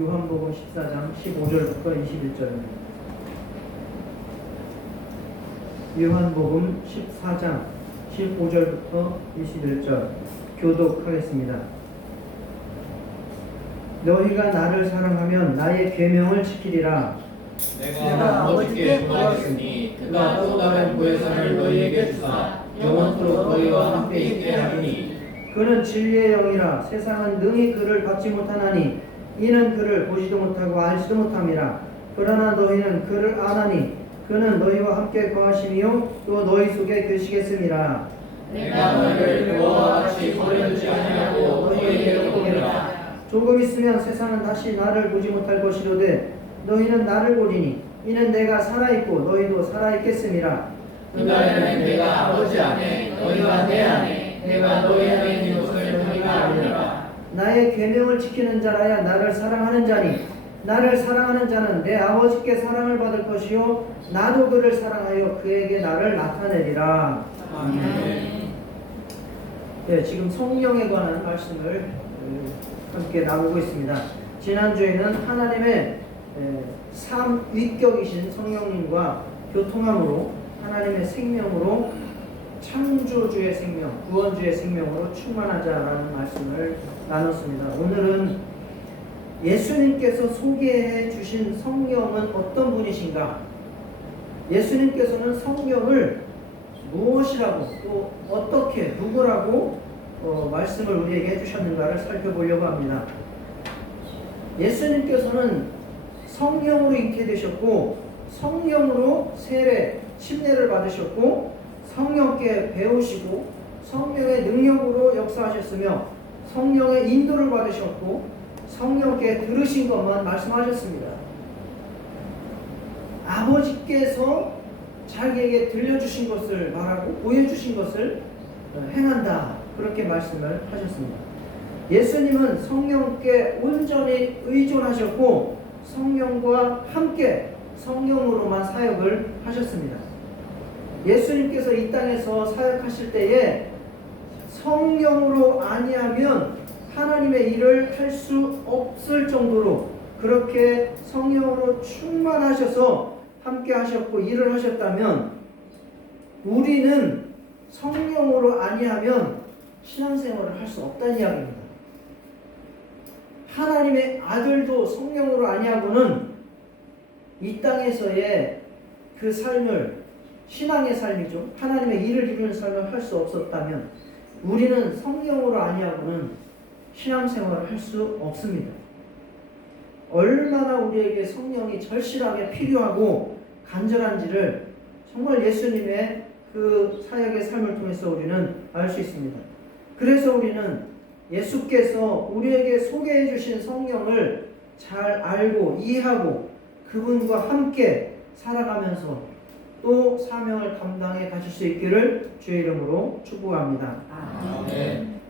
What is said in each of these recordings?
요한복음 14장 15절부터 21절입니다. 요한복음 14장 15절부터 21절 교독하겠습니다. 너희가 나를 사랑하면 나의 계명을 지키리라. 내가 아버지께 구하였으니 그가 또 다른 보혜사를 너희에게 주사 영원토록 너희와 함께 있게 하리니 그는 진리의 영이라. 세상은 능히 그를 받지 못하나니 이는 그를 보지도 못하고 알지도 못함이라. 그러나 너희는 그를 아나니 그는 너희와 함께 거하심이요 또 너희 속에 계시겠음이라. 내가 너희를 그와 같이 버려두지 아니하고 너희에게 오리라. 조금 있으면 세상은 다시 나를 보지 못할 것이로되 너희는 나를 보리니 이는 내가 살아있고 너희도 살아있겠음이라. 그날에는 내가 아버지 안에 너희가 내 안에 내가 너희 안에 있는 것을 너희가 알리라. 나의 계명을 지키는 자라야 나를 사랑하는 자니 나를 사랑하는 자는 내 아버지께 사랑을 받을 것이요 나도 그를 사랑하여 그에게 나를 나타내리라. 아멘. 네, 지금 성령에 관한 말씀을 함께 나누고 있습니다. 지난주에는 하나님의 삼위격이신 성령님과 교통함으로 하나님의 생명으로 창조주의 생명, 구원주의 생명으로 충만하자라는 말씀을 나눴습니다. 오늘은 예수님께서 소개해 주신 성령은 어떤 분이신가? 예수님께서는 성령을 무엇이라고 또 어떻게 누구라고 말씀을 우리에게 해주셨는가를 살펴보려고 합니다. 예수님께서는 성령으로 잉태되셨고 성령으로 세례, 침례를 받으셨고 성령께 배우시고 성령의 능력으로 역사하셨으며 성령의 인도를 받으셨고 성령께 들으신 것만 말씀하셨습니다. 아버지께서 자기에게 들려주신 것을 말하고 보여주신 것을 행한다, 그렇게 말씀을 하셨습니다. 예수님은 성령께 온전히 의존하셨고 성령과 함께 성령으로만 사역을 하셨습니다. 예수님께서 이 땅에서 사역하실 때에 성령으로 아니하면 하나님의 일을 할 수 없을 정도로 그렇게 성령으로 충만하셔서 함께 하셨고 일을 하셨다면 우리는 성령으로 아니하면 신앙생활을 할 수 없다는 이야기입니다. 하나님의 아들도 성령으로 아니하고는 이 땅에서의 그 삶을, 신앙의 삶이죠, 하나님의 일을 이루는 삶을 할 수 없었다면 우리는 성령으로 아니하고는 신앙생활을 할 수 없습니다. 얼마나 우리에게 성령이 절실하게 필요하고 간절한지를 정말 예수님의 그 사역의 삶을 통해서 우리는 알 수 있습니다. 그래서 우리는 예수께서 우리에게 소개해 주신 성령을 잘 알고 이해하고 그분과 함께 살아가면서 또 사명을 감당해 가실 수 있기를 주의 이름으로 축복합니다. 아멘.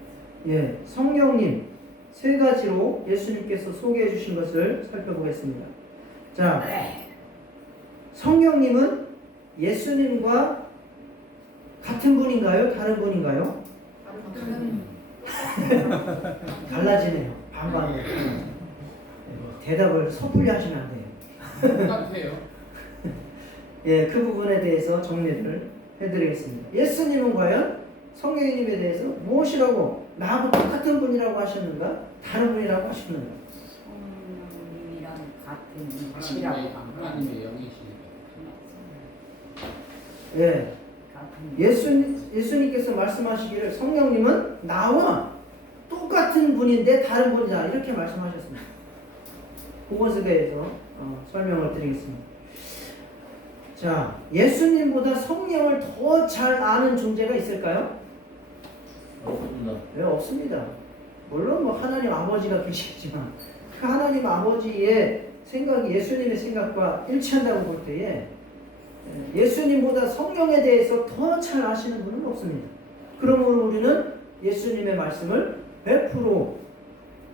예, 성령님 세 가지로 예수님께서 소개해 주신 것을 살펴보겠습니다. 자, 성령님은 예수님과 같은 분인가요? 다른 분인가요? 달라지네요. 반반. 대답을 섣불리 하시면 안 돼요. 똑같아요. 예, 그 부분에 대해서 정리를 해드리겠습니다. 예수님은 과연 성령님에 대해서 무엇이라고, 나하고 똑같은 분이라고 하셨는가? 다른 분이라고 하셨는가? 성령님이랑 같은 이치라고 하나님의 영이시니까. 예, 같은 예수님께서 말씀하시기를 성령님은 나와 똑같은 분인데 다른 분이다, 이렇게 말씀하셨습니다. 그것에 대해서 설명을 드리겠습니다. 자, 예수님보다 성령을 더 잘 아는 존재가 있을까요? 없습니다. 네, 없습니다. 물론 뭐 하나님 아버지가 계시겠지만 그 하나님 아버지의 생각이 예수님의 생각과 일치한다고 볼 때에 예수님보다 성령에 대해서 더 잘 아시는 분은 없습니다. 그러므로 우리는 예수님의 말씀을 100%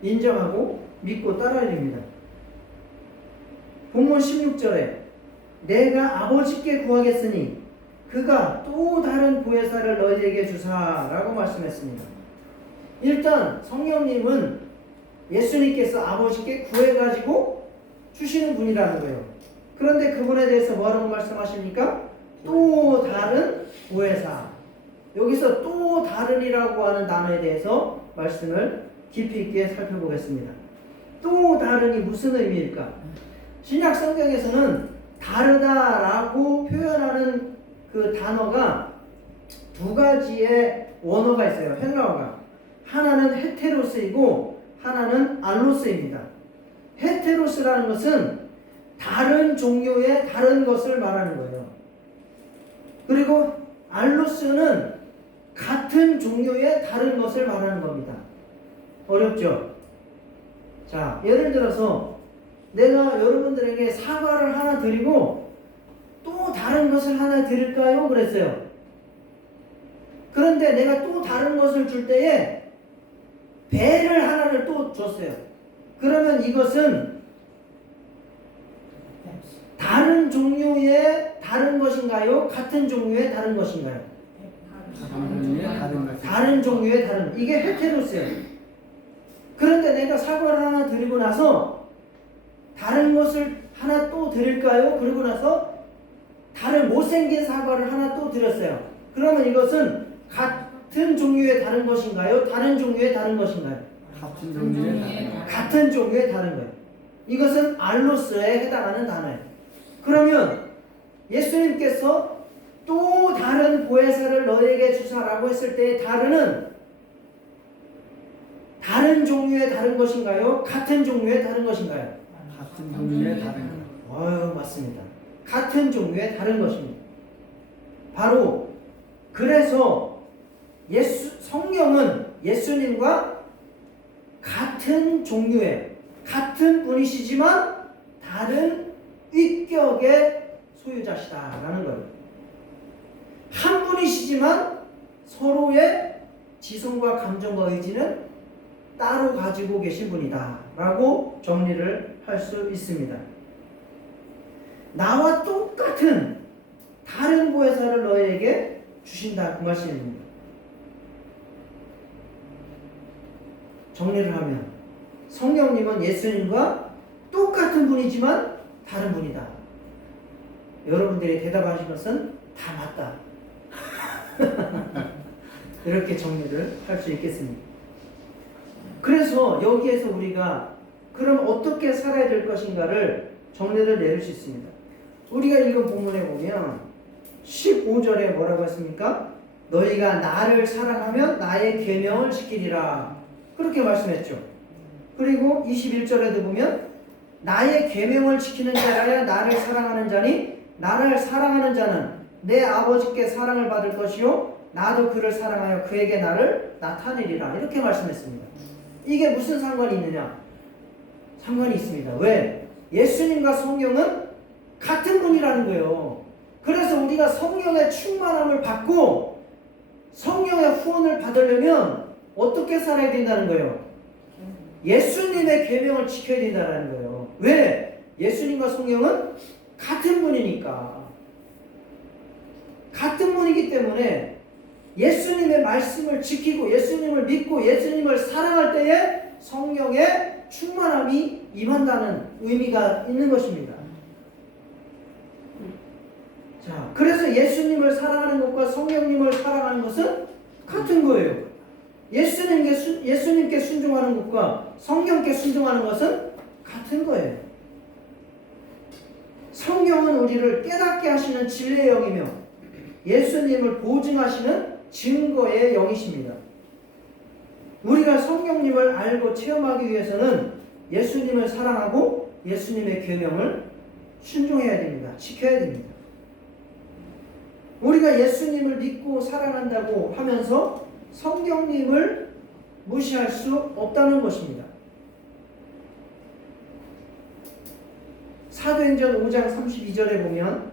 인정하고 믿고 따라야 됩니다. 본문 16절에 내가 아버지께 구하겠으니 그가 또 다른 보혜사를 너희에게 주사라고 말씀했습니다. 일단 성령님은 예수님께서 아버지께 구해가지고 주시는 분이라는 거예요. 그런데 그분에 대해서 뭐라고 말씀하십니까? 또 다른 보혜사. 여기서 또 다른이라고 하는 단어에 대해서 말씀을 깊이 있게 살펴보겠습니다. 또 다른이 무슨 의미일까? 신약 성경에서는 다르다라고 표현하는 그 단어가 두 가지의 원어가 있어요. 헬라어가. 하나는 헤테로스이고 하나는 알로스입니다. 헤테로스라는 것은 다른 종류의 다른 것을 말하는 거예요. 그리고 알로스는 같은 종류의 다른 것을 말하는 겁니다. 어렵죠? 자, 예를 들어서 내가 여러분들에게 사과를 하나 드리고 또 다른 것을 하나 드릴까요? 그랬어요. 그런데 내가 또 다른 것을 줄 때에 배를 하나를 또 줬어요. 그러면 이것은 다른 종류의 다른 것인가요? 같은 종류의 다른 것인가요? 다른 종류의 다른. 이게 헤테로스예요. 그런데 내가 사과를 하나 드리고 나서 다른 것을 하나 또 드릴까요? 그리고 나서 다른 못생긴 사과를 하나 또 드렸어요. 그러면 이것은 같은 종류의 다른 것인가요? 다른 종류의 다른 것인가요? 같은 종류의 같은 종류의 다른 거예요. 이것은 알로스에 해당하는 단어예요. 그러면 예수님께서 또 다른 보혜사를 너에게 주사라고 했을 때 다른은 다른 종류의 다른 것인가요? 같은 종류의 다른 것인가요? 같은 종류의 다른 것. 맞습니다. 같은 종류의 다른 것입니다. 바로 그래서 성령은 예수님과 같은 종류의 같은 분이시지만 다른 위격의 소유자시다라는 거예요. 한 분이시지만 서로의 지성과 감정과 의지는 따로 가지고 계신 분이다라고 정리를 할 수 있습니다. 나와 똑같은 다른 보혜사를 너희에게 주신다 그 말씀입니다. 정리를 하면 성령님은 예수님과 똑같은 분이지만 다른 분이다. 여러분들이 대답하신 것은 다 맞다. 이렇게 정리를 할 수 있겠습니다. 그래서 여기에서 우리가 그럼 어떻게 살아야 될 것인가를 정리를 내릴 수 있습니다. 우리가 읽은 본문에 보면 15절에 뭐라고 했습니까? 너희가 나를 사랑하면 나의 계명을 지키리라. 그렇게 말씀했죠. 그리고 21절에도 보면 나의 계명을 지키는 자라야 나를 사랑하는 자니 나를 사랑하는 자는 내 아버지께 사랑을 받을 것이요 나도 그를 사랑하여 그에게 나를 나타내리라. 이렇게 말씀했습니다. 이게 무슨 상관이 있느냐? 상관이 있습니다. 왜? 예수님과 성령은 같은 분이라는 거예요. 그래서 우리가 성령의 충만함을 받고 성령의 후원을 받으려면 어떻게 살아야 된다는 거예요? 예수님의 계명을 지켜야 된다는 거예요. 왜? 예수님과 성령은 같은 분이니까. 같은 분이기 때문에 예수님의 말씀을 지키고 예수님을 믿고 예수님을 사랑할 때에 성령의 충만함이 임한다는 의미가 있는 것입니다. 자, 그래서 예수님을 사랑하는 것과 성령님을 사랑하는 것은 같은 거예요. 예수님께 순종하는 것과 성령께 순종하는 것은 같은 거예요. 성령은 우리를 깨닫게 하시는 진리의 영이며 예수님을 보증하시는 증거의 영이십니다. 우리가 성령님을 알고 체험하기 위해서는 예수님을 사랑하고 예수님의 계명을 순종해야 됩니다. 지켜야 됩니다. 우리가 예수님을 믿고 사랑한다고 하면서 성령님을 무시할 수 없다는 것입니다. 사도행전 5장 32절에 보면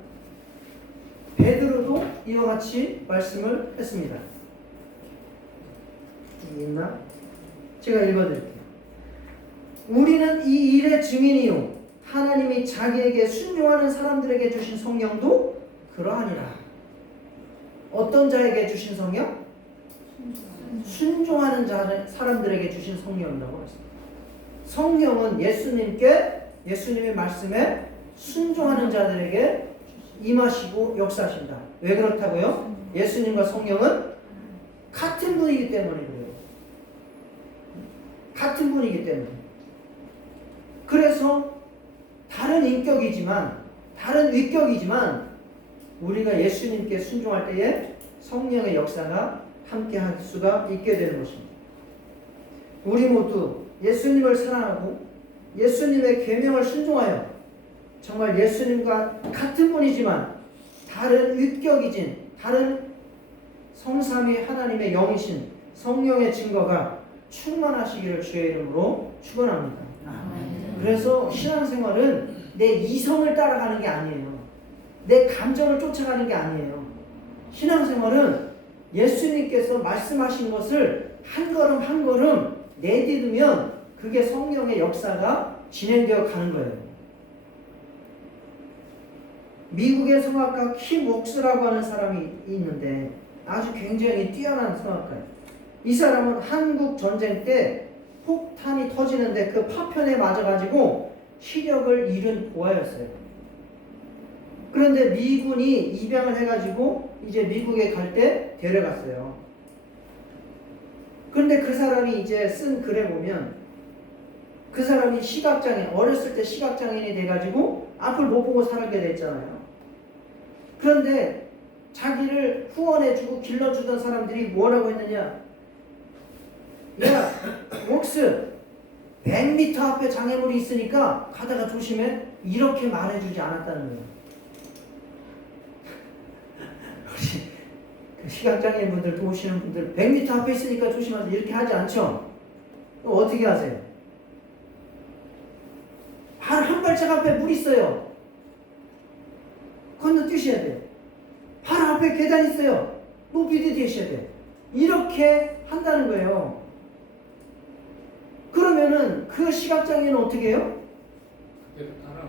베드로도 이와 같이 말씀을 했습니다. 있나? 제가 읽어드릴게요. 우리는 이 일의 증인이요 하나님이 자기에게 순종하는 사람들에게 주신 성령도 그러하니라. 어떤 자에게 주신 성령? 순종하는 사람들에게 주신 성령이라고 했습니다. 성령은 예수님의 말씀에 순종하는 자들에게 임하시고 역사하신다. 왜 그렇다고요? 예수님과 성령은 같은 분이기 때문에 그래요. 같은 분이기 때문에. 그래서 다른 인격이지만, 다른 위격이지만 우리가 예수님께 순종할 때에 성령의 역사가 함께 할 수가 있게 되는 것입니다. 우리 모두 예수님을 사랑하고 예수님의 계명을 순종하여 정말 예수님과 같은 분이지만 다른 위격이진, 다른 성삼위 하나님의 영이신 성령의 증거가 충만하시기를 주의 이름으로 축원합니다. 그래서 신앙생활은 내 이성을 따라가는 게 아니에요. 내 감정을 쫓아가는 게 아니에요. 신앙생활은 예수님께서 말씀하신 것을 한 걸음 한 걸음 내딛으면 그게 성령의 역사가 진행되어 가는 거예요. 미국의 성악가 킴 옥스라고 하는 사람이 있는데 아주 굉장히 뛰어난 성악가예요. 이 사람은 한국 전쟁 때 폭탄이 터지는데 그 파편에 맞아가지고 시력을 잃은 고아였어요. 그런데 미군이 입양을 해가지고 이제 미국에 갈 때 데려갔어요. 그런데 그 사람이 이제 쓴 글에 보면 그 사람이 시각장애인, 어렸을 때 시각장애인이 돼가지고 앞을 못 보고 살게 됐잖아요. 그런데 자기를 후원해주고 길러주던 사람들이 뭐라고 했느냐? 야, 옥스 100m 앞에 장애물이 있으니까 가다가 조심해. 이렇게 말해주지 않았다는 거예요. 혹시 시각장애인 분들 도우시는 분들 100m 앞에 있으니까 조심하세요. 이렇게 하지 않죠? 그럼 어떻게 하세요? 한 발짝 앞에 물 있어요. 건너뛰셔야 돼요. 바로 앞에 계단 있어요. 높이 뛰셔야 돼요. 이렇게 한다는 거예요. 그러면은 그 시각장애는 어떻게 해요?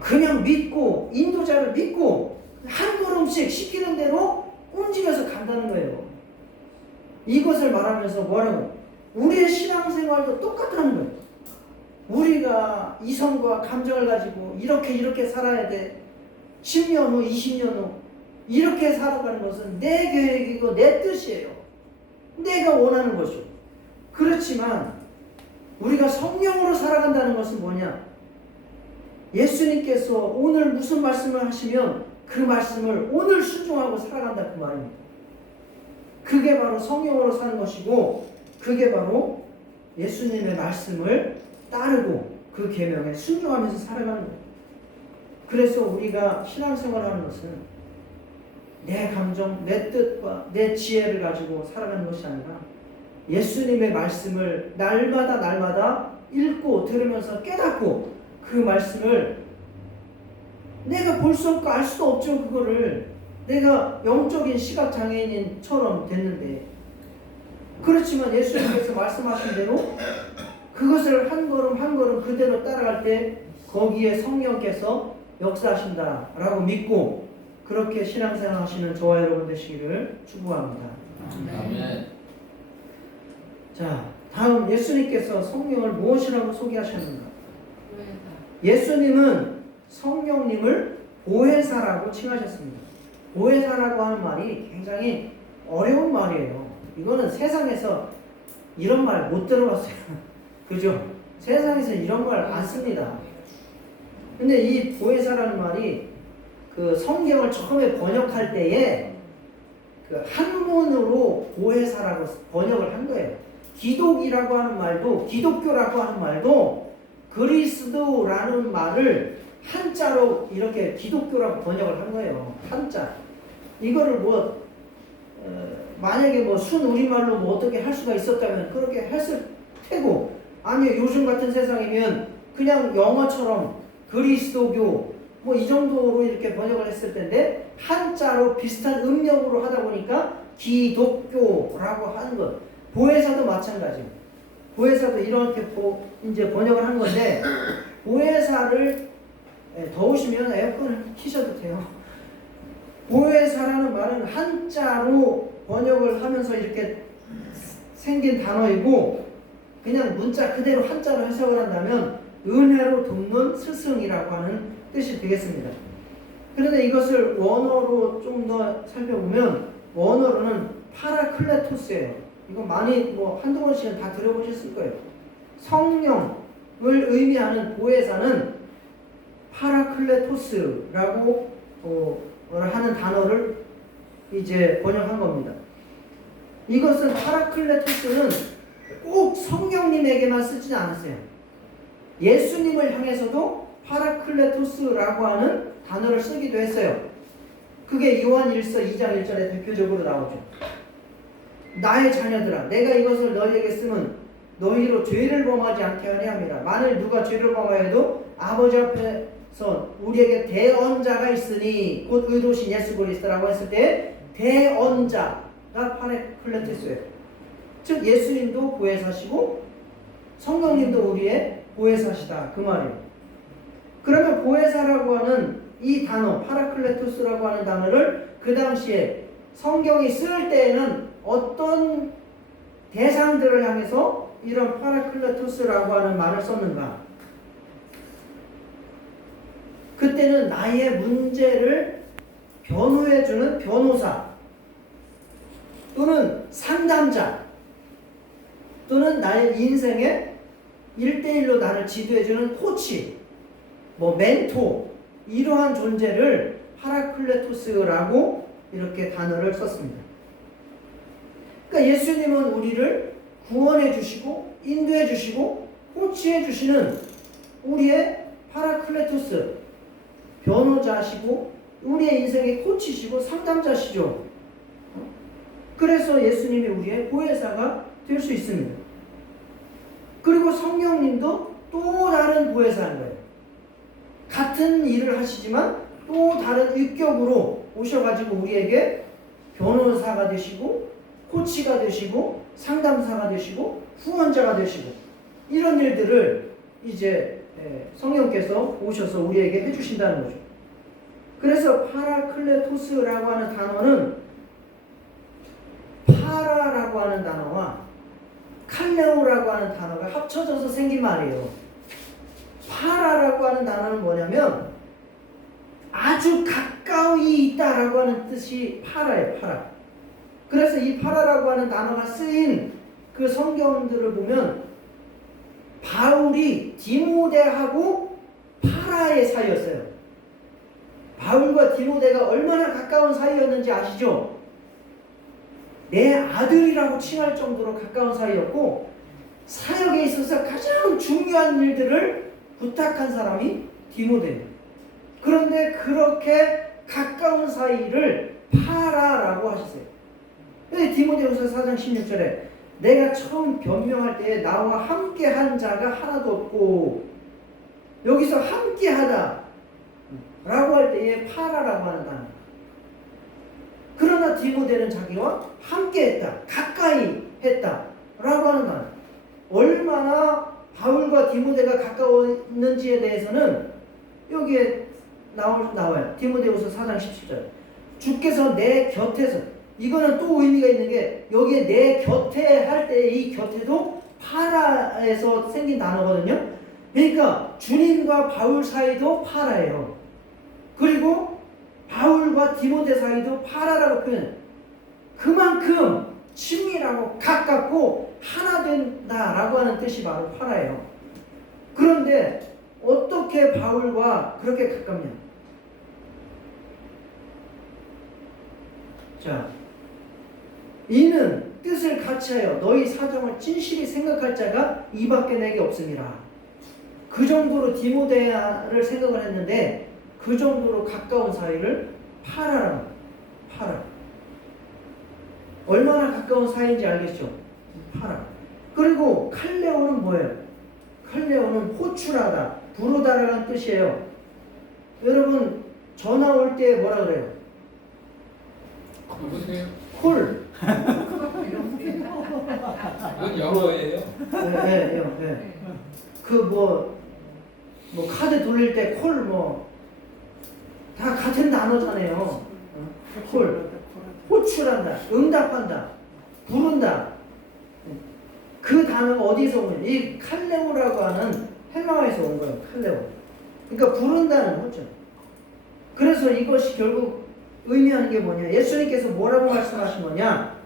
그냥 믿고 인도자를 믿고 한 걸음씩 시키는 대로 움직여서 간다는 거예요. 이것을 말하면서 뭐라고? 우리의 신앙생활도 똑같다는 거예요. 우리가 이성과 감정을 가지고 이렇게 살아야 돼. 10년 후, 20년 후 이렇게 살아가는 것은 내 계획이고 내 뜻이에요. 내가 원하는 것이요. 그렇지만 우리가 성령으로 살아간다는 것은 뭐냐? 예수님께서 오늘 무슨 말씀을 하시면 그 말씀을 오늘 순종하고 살아간다 그 말입니다. 그게 바로 성령으로 사는 것이고 그게 바로 예수님의 말씀을 따르고 그 계명에 순종하면서 살아가는 거예요. 그래서 우리가 신앙생활을 하는 것은 내 감정, 내 뜻과 내 지혜를 가지고 살아가는 것이 아니라 예수님의 말씀을 날마다 읽고 들으면서 깨닫고 그 말씀을 내가 볼 수 없고 알 수도 없죠. 그거를 내가 영적인 시각장애인처럼 됐는데 그렇지만 예수님께서 말씀하신 대로 그것을 한 걸음 한 걸음 그대로 따라갈 때 거기에 성령께서 역사하신다라고 믿고 그렇게 신앙생활 하시는 저와 여러분 되시기를 축복합니다. 아멘. 자, 다음 예수님께서 성령을 무엇이라고 소개하셨는가? 예수님은 성령님을 보혜사라고 칭하셨습니다. 보혜사라고 하는 말이 굉장히 어려운 말이에요. 이거는 세상에서 이런 말 못 들어봤어요. 그죠? 세상에서 이런 말 안 씁니다. 근데 이 보혜사라는 말이 그 성경을 처음에 번역할 때에 그 한문으로 보혜사라고 번역을 한 거예요. 기독이라고 하는 말도, 기독교라고 하는 말도 그리스도라는 말을 한자로 이렇게 기독교라고 번역을 한 거예요. 한자. 이거를 만약에 순우리말로 어떻게 할 수가 있었다면 그렇게 했을 테고, 아니 요즘 같은 세상이면 그냥 영어처럼 그리스도교 이 정도로 이렇게 번역을 했을 텐데 한자로 비슷한 음력으로 하다 보니까 기독교라고 하는 것. 보혜사도 마찬가지예요. 보혜사도 이렇게 이제 번역을 한 건데 보혜사를 더우시면 에어컨을 키셔도 돼요. 보혜사라는 말은 한자로 번역을 하면서 이렇게 생긴 단어이고 그냥 문자 그대로 한자로 해석을 한다면 은혜로 돕는 스승이라고 하는 뜻이 되겠습니다. 그런데 이것을 원어로 좀 더 살펴보면 원어로는 파라클레토스예요. 이거 많이 뭐 한두 번씩은 다 들어보셨을 거예요. 성령을 의미하는 보혜사는 파라클레토스라고 하는 단어를 이제 번역한 겁니다. 이것은 파라클레토스는 꼭 성령님에게만 쓰지 않았어요. 예수님을 향해서도 파라클레토스라고 하는 단어를 쓰기도 했어요. 그게 요한 1서 2장 1절에 대표적으로 나오죠. 나의 자녀들아, 내가 이것을 너희에게 쓰면 너희로 죄를 범하지 않게 하려 함이라. 만일 누가 죄를 범하여도 아버지 앞에서 우리에게 대언자가 있으니 곧 의로우신 예수 그리스도라고 했을 때 대언자가 파라클레토스예요. 즉 예수님도 보혜사시고 성령님도 우리의 보혜사시다 그 말이에요. 그러면 보혜사라고 하는 이 단어 파라클레토스라고 하는 단어를 그 당시에 성경이 쓸 때에는 어떤 대상들을 향해서 이런 파라클레토스라고 하는 말을 썼는가? 그때는 나의 문제를 변호해주는 변호사 또는 상담자 또는 나의 인생에 1대1로 나를 지도해주는 코치 뭐 멘토 이러한 존재를 파라클레토스라고 이렇게 단어를 썼습니다. 그러니까 예수님은 우리를 구원해 주시고 인도해 주시고 코치해 주시는 우리의 파라클레토스 변호자시고 우리의 인생의 코치시고 상담자시죠. 그래서 예수님이 우리의 보혜사가 될 수 있습니다. 그리고 성령님도 또 다른 보혜사인 거예요. 같은 일을 하시지만 또 다른 인격으로 오셔가지고 우리에게 변호사가 되시고 코치가 되시고 상담사가 되시고 후원자가 되시고 이런 일들을 이제 성령께서 오셔서 우리에게 해주신다는 거죠. 그래서 파라클레토스라고 하는 단어는 파라라고 하는 단어와 칼레오라고 하는 단어가 합쳐져서 생긴 말이에요. 파라라고 하는 단어는 뭐냐면 아주 가까이 있다라고 하는 뜻이 파라예요. 파라. 그래서 이 파라라고 하는 단어가 쓰인 그 성경들을 보면 바울이 디모데하고 파라의 사이였어요. 바울과 디모데가 얼마나 가까운 사이였는지 아시죠? 내 아들이라고 칭할 정도로 가까운 사이였고 사역에 있어서 가장 중요한 일들을 부탁한 사람이 디모데예요. 그런데 그렇게 가까운 사이를 파라라고 하셨어요. 디모데후서 4장 16절에 내가 처음 변명할 때에 나와 함께한 자가 하나도 없고 여기서 함께하다 라고 할 때에 파라라고 하는 단어. 그러나 디모데는 자기와 함께했다, 가까이 했다 라고 하는 단어. 얼마나 바울과 디모데가 가까웠는지에 대해서는 여기에 나와요. 디모데후서 4장 17절. 주께서 내 곁에서, 이거는 또 의미가 있는 게 여기에 내 곁에 할 때 이 곁에도 파라에서 생긴 단어거든요. 그러니까 주님과 바울 사이도 파라예요. 그리고 바울과 디모데 사이도 파라라고 표현해요. 그만큼 친밀하고 가깝고 하나 된다라고 하는 뜻이 바로 파라예요. 그런데 어떻게 바울과 그렇게 가깝냐? 자, 이는 뜻을 같이하여 너희 사정을 진실히 생각할 자가 이밖에 내게 없음이라. 그 정도로 디모데를 생각을 했는데 그 정도로 가까운 사이를 파라라고. 파라. 얼마나 가까운 사이인지 알겠죠? 파라. 그리고 칼레오는 뭐예요? 칼레오는 호출하다, 부르다라는 뜻이에요. 여러분 전화 올 때 뭐라 그래요? 여보세요? 콜. 이건 영어예요? 네. 그 뭐 카드 돌릴 때 콜 다 같은 단어잖아요. 콜. 호출한다, 응답한다, 부른다. 그 단어가 어디서 오냐? 이 칼레오라고 하는 헬라어에서 온 거예요. 칼레오. 그러니까 부른다는 거죠. 그래서 이것이 결국 의미하는 게 뭐냐? 예수님께서 뭐라고 말씀하신 거냐?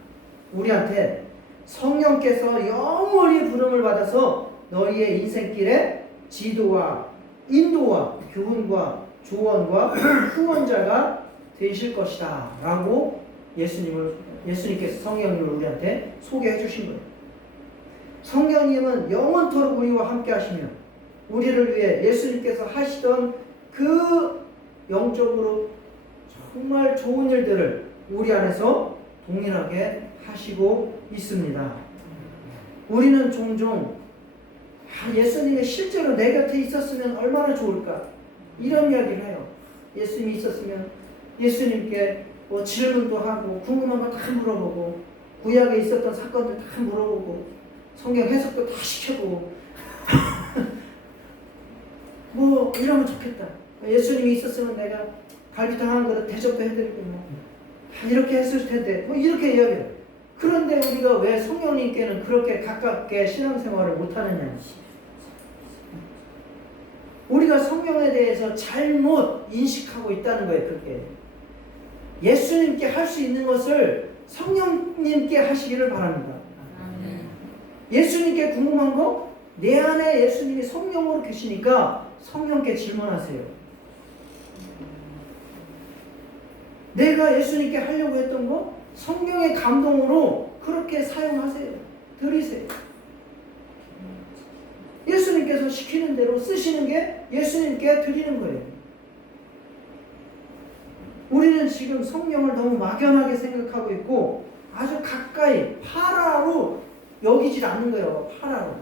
우리한테 성령께서 영원히 부름을 받아서 너희의 인생길에 지도와 인도와 교훈과 조언과 후원자가 되실 것이다 라고 예수님께서 성령님을 우리한테 소개해 주신 거예요. 성령님은 영원토록 우리와 함께 하시며 우리를 위해 예수님께서 하시던 그 영적으로 정말 좋은 일들을 우리 안에서 동일하게 하시고 있습니다. 우리는 종종 예수님이 실제로 내 곁에 있었으면 얼마나 좋을까 이런 이야기를 해요. 예수님이 있었으면 예수님께 뭐 질문도 하고 궁금한 거 다 물어보고 구약에 있었던 사건들 다 물어보고 성경 해석도 다 시켜보고 뭐 이러면 좋겠다. 예수님이 있었으면 내가 갈비탕 한 그릇 대접도 해드리고 뭐 이렇게 했을 텐데 뭐 이렇게 이야기해요. 그런데 우리가 왜 성령님께는 그렇게 가깝게 신앙생활을 못하느냐? 우리가 성령에 대해서 잘못 인식하고 있다는 거예요. 그게 예수님께 할 수 있는 것을 성령님께 하시기를 바랍니다. 예수님께 궁금한 거? 내 안에 예수님이 성령으로 계시니까 성령께 질문하세요. 내가 예수님께 하려고 했던 거 성령의 감동으로 그렇게 사용하세요. 드리세요. 예수님께서 시키는 대로 쓰시는 게 예수님께 드리는 거예요. 우리는 지금 성령을 너무 막연하게 생각하고 있고 아주 가까이 파라로 여기질 않는 거예요. 파라로.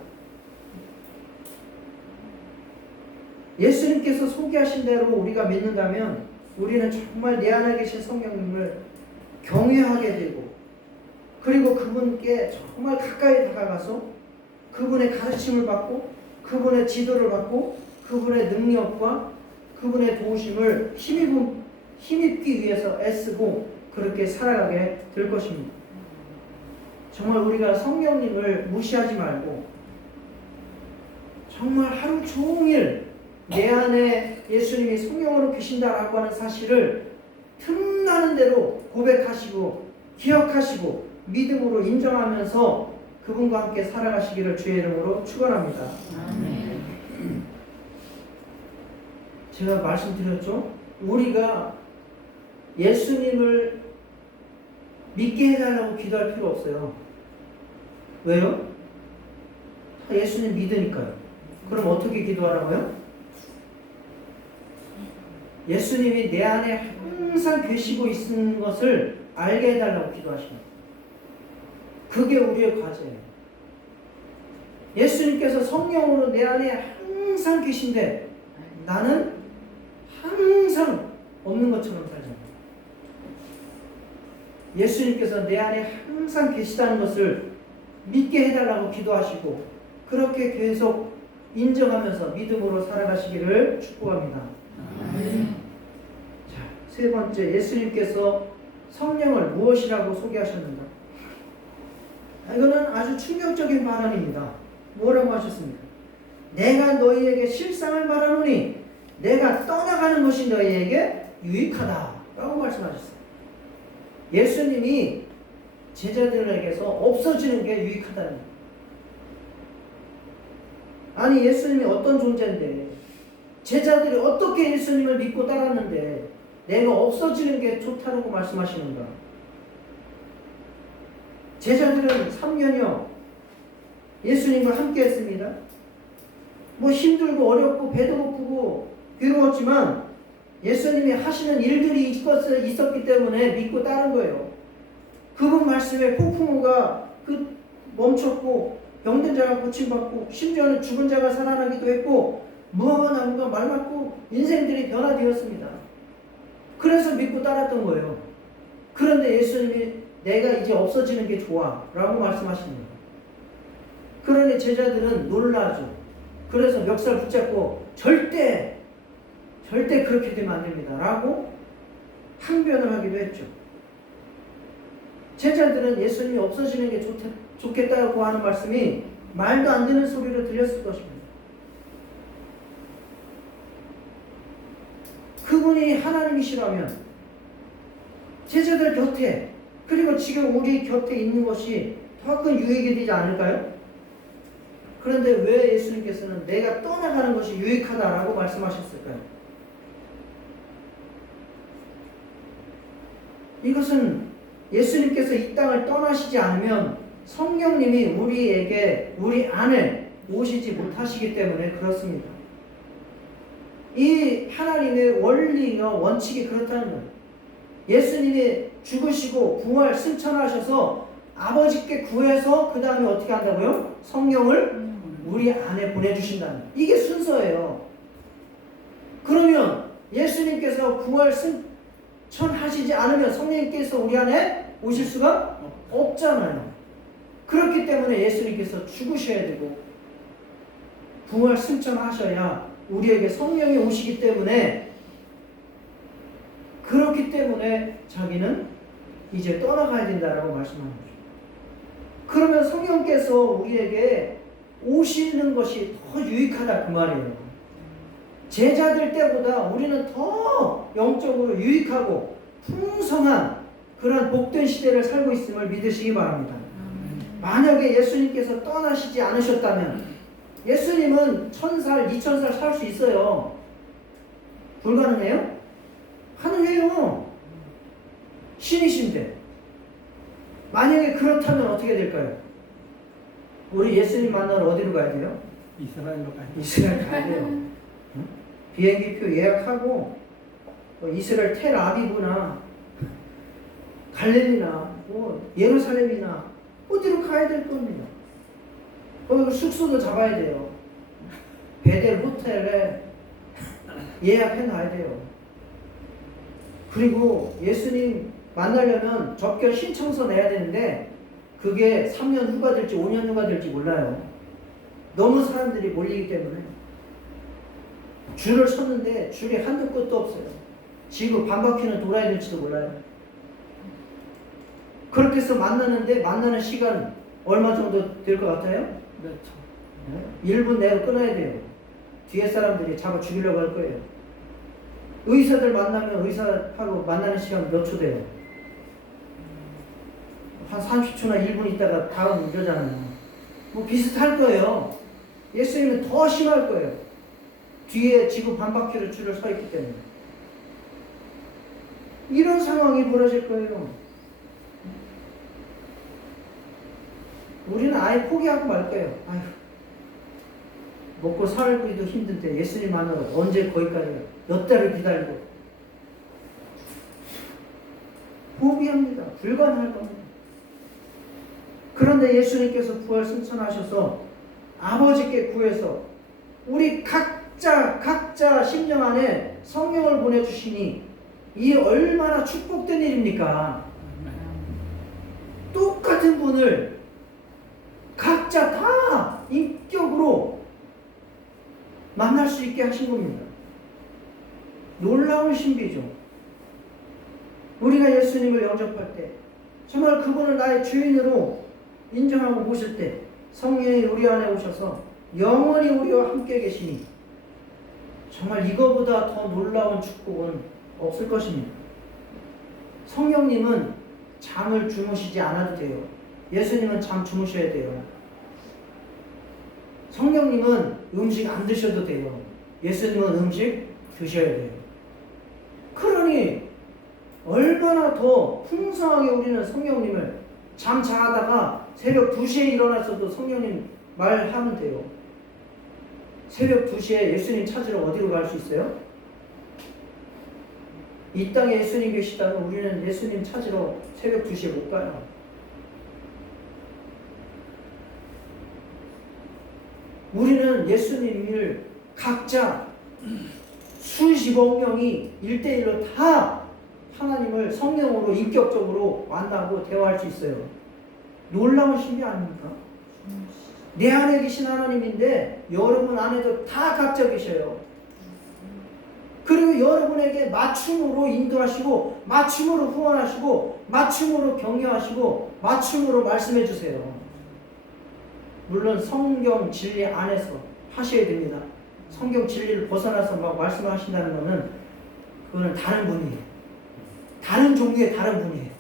예수님께서 소개하신 대로 우리가 믿는다면 우리는 정말 내 안에 계신 성령님을 경외하게 되고 그리고 그분께 정말 가까이 다가가서 그분의 가르침을 받고 그분의 지도를 받고 그분의 능력과 그분의 도우심을 힘입기 위해서 애쓰고 그렇게 살아가게 될 것입니다. 정말 우리가 성령님을 무시하지 말고 정말 하루 종일 내 안에 예수님이 성령으로 계신다라고 하는 사실을 틈나는 대로 고백하시고 기억하시고 믿음으로 인정하면서 그분과 함께 살아가시기를 주의 이름으로 축원합니다. 제가 말씀드렸죠? 우리가 예수님을 믿게 해달라고 기도할 필요 없어요. 왜요? 다 예수님 믿으니까요. 그럼 어떻게 기도하라고요? 예수님이 내 안에 항상 계시고 있는 것을 알게 해달라고 기도하십니다. 그게 우리의 과제예요. 예수님께서 성령으로 내 안에 항상 계신데 나는 항상 없는 것처럼 살잖아요. 예수님께서 내 안에 항상 계시다는 것을 믿게 해달라고 기도하시고 그렇게 계속 인정하면서 믿음으로 살아가시기를 축복합니다. 자, 세 번째, 예수님께서 성령을 무엇이라고 소개하셨는가? 이거는 아주 충격적인 발언입니다. 뭐라고 하셨습니까? 내가 너희에게 실상을 말하노니 내가 떠나가는 것이 너희에게 유익하다 라고 말씀하셨어요. 예수님이 제자들에게서 없어지는 게 유익하다는 거예요. 아니 예수님이 어떤 존재인데 제자들이 어떻게 예수님을 믿고 따랐는데 내가 없어지는 게 좋다고 말씀하시는가? 제자들은 3년여 예수님과 함께 했습니다. 뭐 힘들고 어렵고 배도 고프고 괴로웠지만 예수님이 하시는 일들이 있었기 때문에 믿고 따른 거예요. 그분 말씀에 폭풍우가 멈췄고 병든 자가 고침받고 심지어는 죽은 자가 살아나기도 했고 무화과나무가 말랐고 인생들이 변화되었습니다. 그래서 믿고 따랐던 거예요. 그런데 예수님이 내가 이제 없어지는 게 좋아 라고 말씀하십니다. 그러니 제자들은 놀라죠. 그래서 멱살 붙잡고 절대 그렇게 되면 안 됩니다 라고 항변을 하기도 했죠. 제자들은 예수님이 없어지는 게 좋겠다고 하는 말씀이 말도 안 되는 소리로 들렸을 것입니다. 그분이 하나님이시라면 제자들 곁에 그리고 지금 우리 곁에 있는 것이 더 큰 유익이 되지 않을까요? 그런데 왜 예수님께서는 내가 떠나가는 것이 유익하다라고 말씀하셨을까요? 이것은 예수님께서 이 땅을 떠나시지 않으면 성령님이 우리 안에 오시지 못하시기 때문에 그렇습니다. 이 하나님의 원리와 원칙이 그렇다는 거예요. 예수님이 죽으시고 부활 승천하셔서 아버지께 구해서 그 다음에 어떻게 한다고요? 성령을 우리 안에 보내주신다는 이게 순서예요. 그러면 예수님께서 부활 승천하시지 않으면 성령님께서 우리 안에 오실 수가 없잖아요. 그렇기 때문에 예수님께서 죽으셔야 되고 부활 승천하셔야 우리에게 성령이 오시기 때문에 그렇기 때문에 자기는 이제 떠나가야 된다라고 말씀하는 거죠. 그러면 성령께서 우리에게 오시는 것이 더 유익하다 그 말이에요. 제자들 때보다 우리는 더 영적으로 유익하고 풍성한 그런 복된 시대를 살고 있음을 믿으시기 바랍니다. 만약에 예수님께서 떠나시지 않으셨다면 예수님은 1000살, 2000살 살 수 있어요. 불가능해요? 가능해요. 신이신데. 만약에 그렇다면 어떻게 될까요? 우리 예수님 만나러 어디로 가야 돼요? 이스라엘로 가야 돼. 이스라엘 가야 돼요. 응? 비행기표 예약하고 이스라엘 텔아비브나 갈릴리나 예루살렘이나 어디로 가야 될 겁니다. 숙소도 잡아야 돼요. 베델 호텔에 예약해 놔야 돼요. 그리고 예수님 만나려면 접견 신청서 내야 되는데 그게 3년 후가 될지 5년 후가 될지 몰라요. 너무 사람들이 몰리기 때문에 줄을 섰는데 줄이 한도 끝도 없어요. 지구 반바퀴는 돌아야 될지도 몰라요. 그렇게 해서 만나는 시간 얼마 정도 될 것 같아요? 몇 초? 1분 내로 끊어야 돼요. 뒤에 사람들이 잡아 죽이려고 할 거예요. 의사들 만나면 의사하고 만나는 시간 몇 초 돼요? 한 30초나 1분 있다가 다음 이러잖아요. 뭐 비슷할 거예요. 예수님은 더 심할 거예요. 뒤에 지구 반바퀴로 줄을 서 있기 때문에. 이런 상황이 벌어질 거예요. 우리는 아예 포기하고 말 거예요. 아휴, 먹고 살기도 힘든데 예수님 만나러 언제 거기까지 몇 달을 기다리고. 포기합니다. 불가능할 겁니다. 그런데 예수님께서 부활 승천하셔서 아버지께 구해서 우리 각자 심령 안에 성령을 보내주시니 이 얼마나 축복된 일입니까? 똑같은 분을 각자 다 인격으로 만날 수 있게 하신 겁니다. 놀라운 신비죠. 우리가 예수님을 영접할 때 정말 그분을 나의 주인으로 인정하고 모실 때 성령이 우리 안에 오셔서 영원히 우리와 함께 계시니 정말 이거보다 더 놀라운 축복은 없을 것입니다. 성령님은 잠을 주무시지 않아도 돼요. 예수님은 잠 주무셔야 돼요. 성령님은 음식 안 드셔도 돼요. 예수님은 음식 드셔야 돼요. 그러니 얼마나 더 풍성하게 우리는 성령님을 잠 자다가 새벽 2시에 일어나서도 성령님 말하면 돼요. 새벽 2시에 예수님 찾으러 어디로 갈 수 있어요? 이 땅에 예수님 계시다면 우리는 예수님 찾으러 새벽 2시에 못 가요. 우리는 예수님을 각자 수십억 명이 1대1로 다 하나님을 성령으로 인격적으로 만나고 대화할 수 있어요. 놀라운 신비 아닙니까? 내 안에 계신 하나님인데 여러분 안에도 다 각자 계셔요. 그리고 여러분에게 맞춤으로 인도하시고 맞춤으로 후원하시고 맞춤으로 격려하시고 맞춤으로 말씀해 주세요. 물론 성경 진리 안에서 하셔야 됩니다. 성경 진리를 벗어나서 막 말씀하신다는 것은 그거는 다른 분이에요. 다른 종류의 다른 분이에요.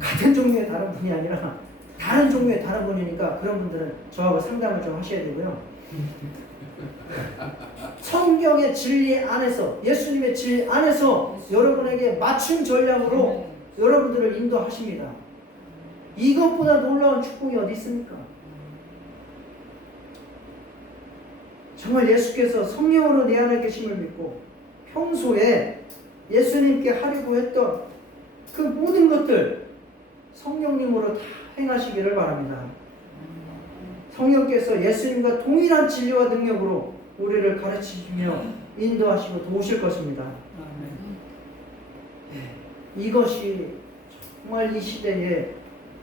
같은 종류의 다른 분이 아니라 다른 종류의 다른 분이니까 그런 분들은 저하고 상담을 좀 하셔야 되고요. 성경의 진리 안에서, 예수님의 진리 안에서 여러분에게 맞춤 전략으로 여러분들을 인도하십니다. 이것보다 놀라운 축복이 어디 있습니까? 정말 예수께서 성령으로 내 안에 계심을 믿고 평소에 예수님께 하려고 했던 그 모든 것들 성령님으로 다 행하시기를 바랍니다. 성령께서 예수님과 동일한 진리와 능력으로 우리를 가르치시며 인도하시고 도우실 것입니다. 이것이 정말 이 시대에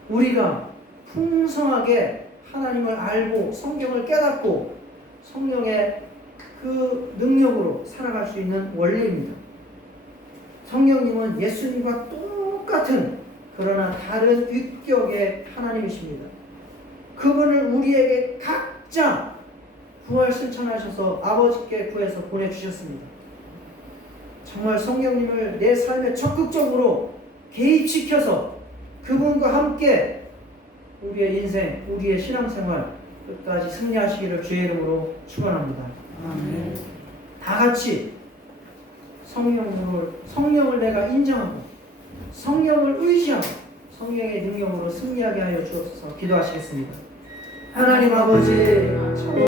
우리가 풍성하게 하나님을 알고 성경을 깨닫고 성령의 그 능력으로 살아갈 수 있는 원리입니다. 성령님은 예수님과 똑같은 그러나 다른 위격의 하나님이십니다. 그분을 우리에게 각자 부활 실천하셔서 아버지께 구해서 보내주셨습니다. 정말 성령님을 내 삶에 적극적으로 개입시켜서 그분과 함께 우리의 인생, 우리의 신앙생활 끝까지 승리하시기를 주의 이름으로 축원합니다. 아멘. 다 같이 성령을 내가 인정하고 성령을 의지하고 성령의 능력으로 승리하게 하여 주옵소서. 기도하시겠습니다. 하나님 아버지,